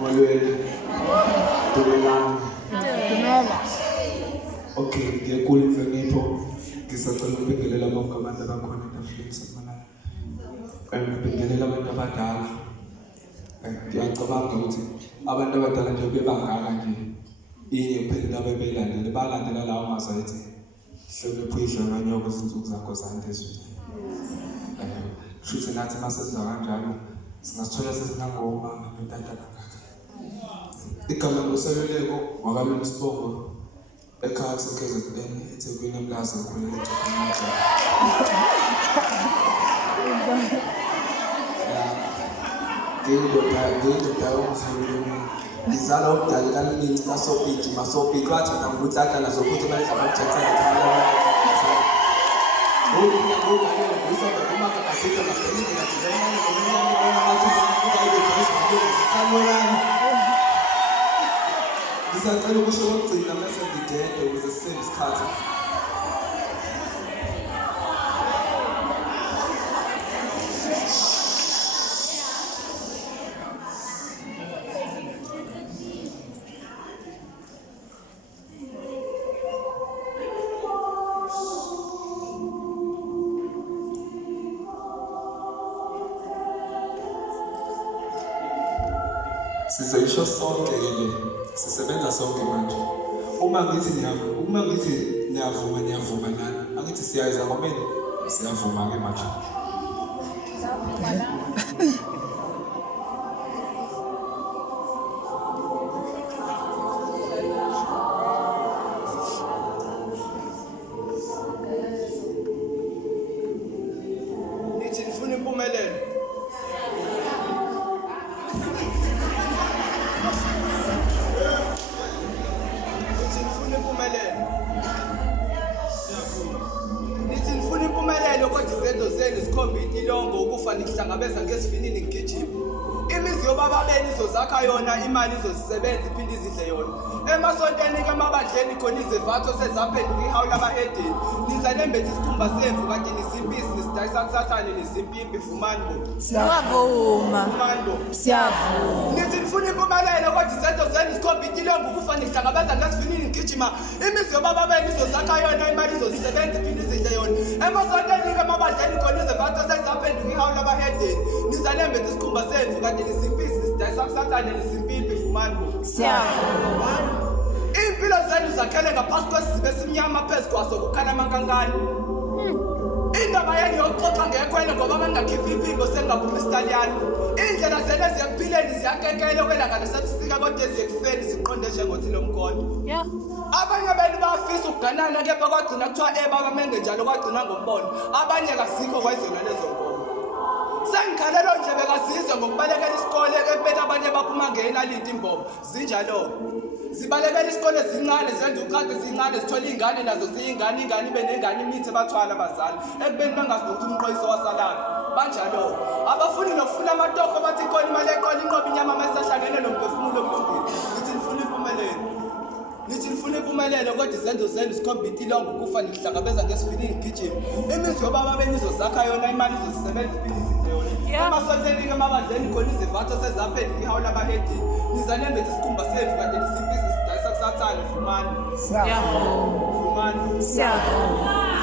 Molweni. Dumela. Okay, ngiyakula imhlonipho. Ngisacela ukubingelela bonke abantu abakhona etafuleni samanani. Ngibingelela abantu abadala. Ngiyacabanga ukuthi abantu abadala nje bebangaka nje inye kuphela ababeyilandele balandela lawo mazwi athi hlonipha idlo nonyoko izinsuku zakho zande ezweni. Shuthi nathi masenza kanjalo singasithola sesinangoma nentanda kangaka. Igama loseluleko wakalona isibongo ekhaya kuseKZN eThekwini eMlazi ngikhulele eJakhamizi. Ngindoda yomfulumi ngizala ukudala kaningi kaSopiti maSopiti wathi ngikuthanda nazo ukuthi bayidla amajaxa ethana. Ngisacela ukusho kokugcina mase ngidede ukuze sisele isikhathi. Sizayisho sonke le sisebenza sonke manje. Uma ngithi niyavuma nani? Angithi siyayiza ngomeni siyavuma ke manje. Nithi nifuna impumelelo. Nithi nifuna impumelelo kodwa izenzo zenu zikhombisa ilongo ukufa nihlangabeza ngesivinini ngigijima. Imizi yobaba beni izozakha yona, imali izozisebenza iphinde izidle yona. Emasontweni ke amabandleni khona izevatho sezaphenduka ihawu labahedeni. Niza nembethe isikhumba semvu kanti nisimpisi nisidayisa kusathane nisimpimpi vumani bo. Siyavuma. Vumani bo. Siyavuma. Nithi nifuna impumelelo kodwa izenzo zenu zikhombisa ilongo ukufa nihlangabeza ngesivinini ngigijima. Imizi yobaba beni izozakha yona, imali izozisebenza iphinde izidle yona. Emasontweni ke amabandleni khona izevatho sezaphenduka ihawu labahedeni. Niza nembethe isikhumba semvu kanti nisimpisi nisidayisa kusathane nisimpimpi vumani bo. Siyavuma. Impilo zenu zakhele ngaphasi kwesizibe esimnyama phezu kwaso kukhanya amankangane. Indaba yenu yokuxoxa ngekhwele ngoba bengakhiphi iphimbo sengaphuma isitaliyane. Indlela zenu eziyekuphileni ziyakekela okwelanga nasebusika kodwa eziyekufeni ziqonde njengothi lomkhondo. Abanye benu bafisa ukuganana kepha kwagcina kuthiwa baba menge njalo kwagcina ngombono. Abanye kasikho kwayizona lezo nkomo. Sengikhalelo ndlebe kazizwe ngokubalekela isikole ekubeni abanye baphuma ngenaliti imbobo. Zinjalo zibalekela isikole zincane zenza uqhathe zincane zithola ingane nazo ziyingane ibe nengane imithi bathwala abazali ekubeni bangazi ukuthi umqoyiso wasalapha banjalo abafuni nokufuna amatoko bathi ikhona imali eqola inqoba inyama mayisahlangene nomphefumulo okulungile. Nithi nifuna impumelelo kodwa izenzo zenu zikhombisa ilongo ukufa nihlangabeza ngesivinini ngigijima. Imizi yobaba beni izozakha yona, imali izozisebenza iphinde izidle yona. Emasontweni ke amabandleni khona izivatho sezaphenduka ihawu labahedeni. Niza nembethe isikhumba semvu kanti nisimpisi nisidayisa kusathane vumani. Vumani.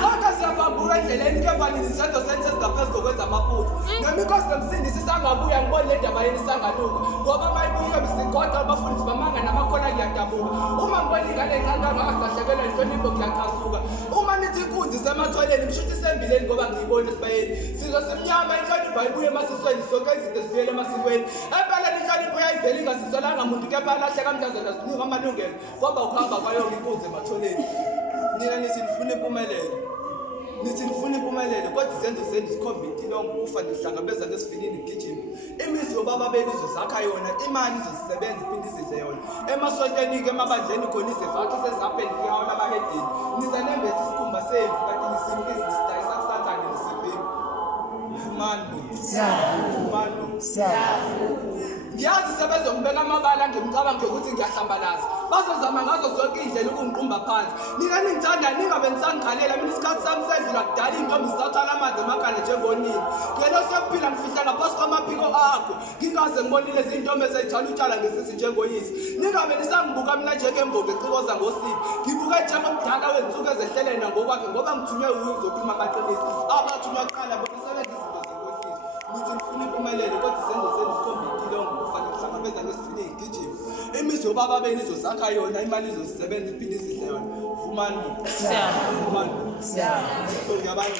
Sonke siyabambuka endleleni kepha nini izenzo zenu sezingaphezu kokwenza amaphutha. Nemikhosi nomsindisi isangabuya ngibone le ndaba yeni isanganuka. Ngoba mayibuya bisigodwa abafundi bamanga namakhola ngiyadabuka. Uma ngibona ingane encane kangaka sidahlekelwa inhlonipho ngiyachasuka. Uma nithi inkunzi isemathwaleni mshuthi isembileni ngoba ngiyibona esibayeni. Sizwe simnyama inhlonipho ayibuye emasisweni sonke izinto zibuyele emasikweni. Empeleni inhlonipho yayivela ingasisolanga muntu kepha alahleka mntazana zinika amalungelo ngoba ukuhamba kwayo inkunzi emathwaleni. Nina nithi nifuna impumelelo. Nithi nifuna impumelelo kodwa izenzo zenu zikhombisa ilongo ukufa nihlangabeza ngesivinini ngigijima. Imizi yobaba beni izozakha yona, imali izozisebenza iphinde izidle yona. Emasontweni ke amabandleni khona izevatho sezaphenduka ihawu labahedeni. Niza nembethe isikhumba semvu kanti nisimpisi nisidayisa kusathane nisimpimpi. Vumani bo. Vumani bo. Ngiyazi sebezongibeka amabala ngimcabanga ukuthi ngiyahlambalaza. bazozama ngazo zonke indlela ukungiqumba phansi. Nina ningithanda ningabe nisangikhalela mina isikhathi sami sedlula kudala intombi zisathala amanzi emakhanda njengonini. Ngelo sokuphila ngifihla ngaphansi kwamaphiko akho. Ngingaze ngibonile izintombi ezayithanda utshwala ngesisi njengoyisi. Ningabe nisangibuka mina njengembogo ecikoza ngosiphi. Ngibuka njengomdala wensuku ezehlelena ngokwakhe ngoba ngithunywe uye uzokhuluma amaqiniso. Abathunywa kuqala bona sebenza izinto zenkohlisi. Nithi nifuna impumelelo kodwa isenzo senu sikhombekile ngokufanele kuhlangabeza nesifune igijima. Imizi yobaba beni izosakha yona imali izozisebenza iphinde izidle yona. Vumani. Siyabonga. Vumani. Siyabonga. Ngiyabani.